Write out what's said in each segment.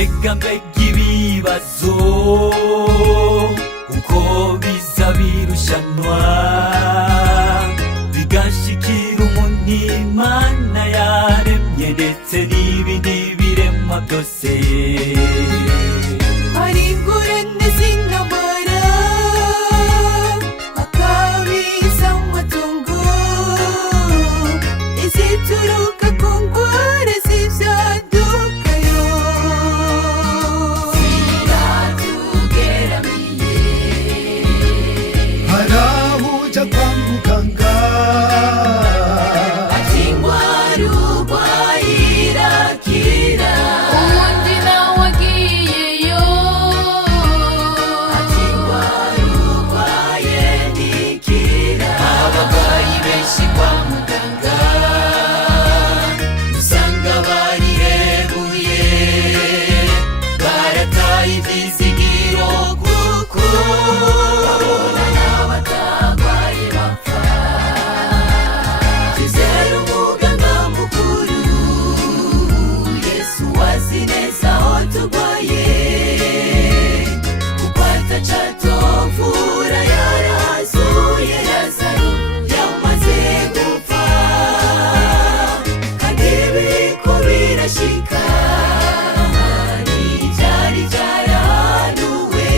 mbega ibibazo uko biza birushanwa bigashikira umuntu Imana yaremye ndetse n'ibindi biremwa byose. hari ingorane z'intambara, akabiza amatungo, izituruka ku ngwara z'ivyadukayo ziratugeramiye. hari aho uja kwa muganga ati ingwara urwaye irakira, uwundi nawe agiyeyo ati ingwara urwaye ntikira. abarwayi benshi kwa muganga usanga barihebuye, barataye ivyizigiro kuko babona n'abatagwaye bapfa. Twizere umuganga mukuru Yesu azi neza aho turwaye, kuko ataco atovura. yarazuye Lazaro yamaze gupfa, kandi biriko birashika n'ivyari vyarahanuwe.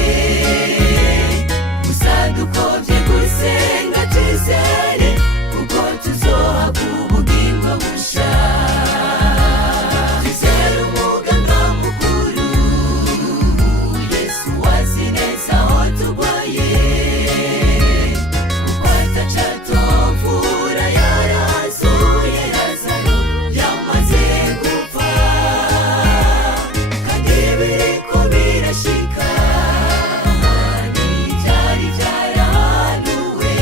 gusa dukovye gusenga twizere, kuko tuzohabwa ubugingo busha. twizere umuganga mukuru Yesu azi neza aho turwaye, kuko ataco atovura. yarazuye Lazaro yamaze gupfa, kandi biriko birashika n'ivyari vyarahanuwe.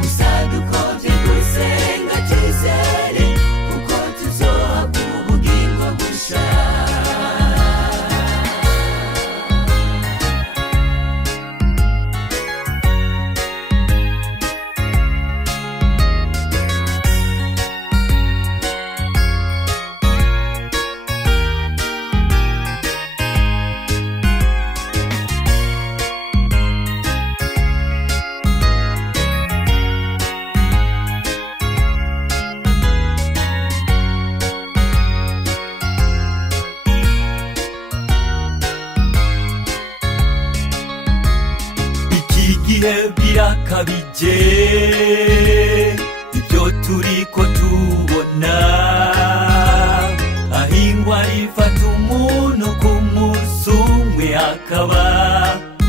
gusa dukovye gusenga twizere, kuko tuzohabwa ubugingo busha. iki gihe birakabije ibyo turiko tubona, aho ingwara ifata umuntu ku munsi umwe akaba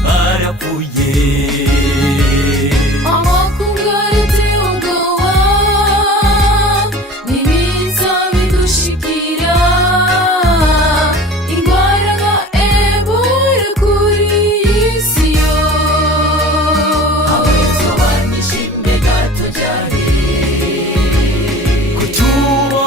barapfuye. amakungu arateye ubwoba, n'ibiza bidushikira. ingwara nka Ebola kuri iyi si yo, abezo banyishe imbega tujare. Kutubo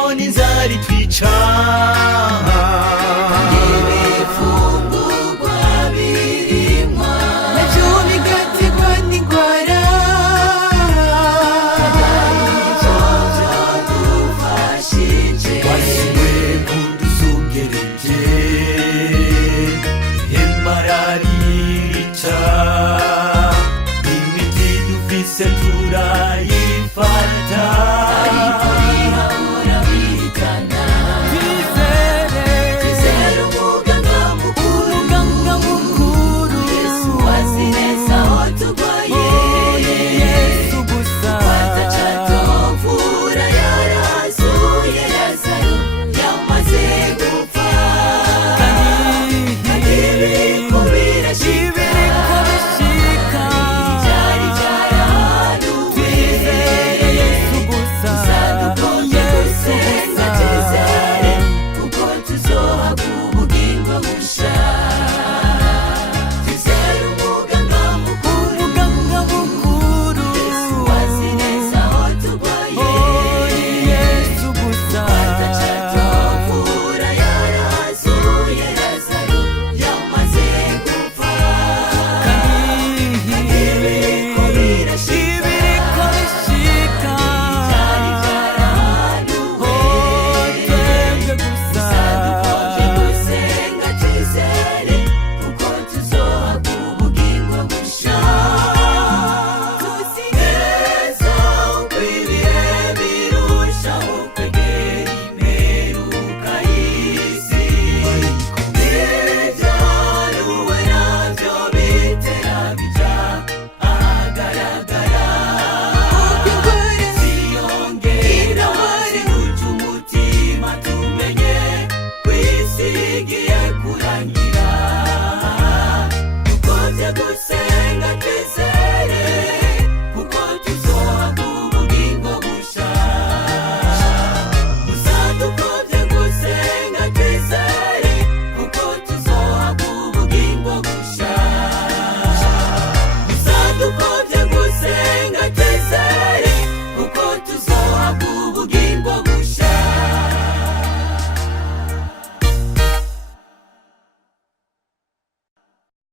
byose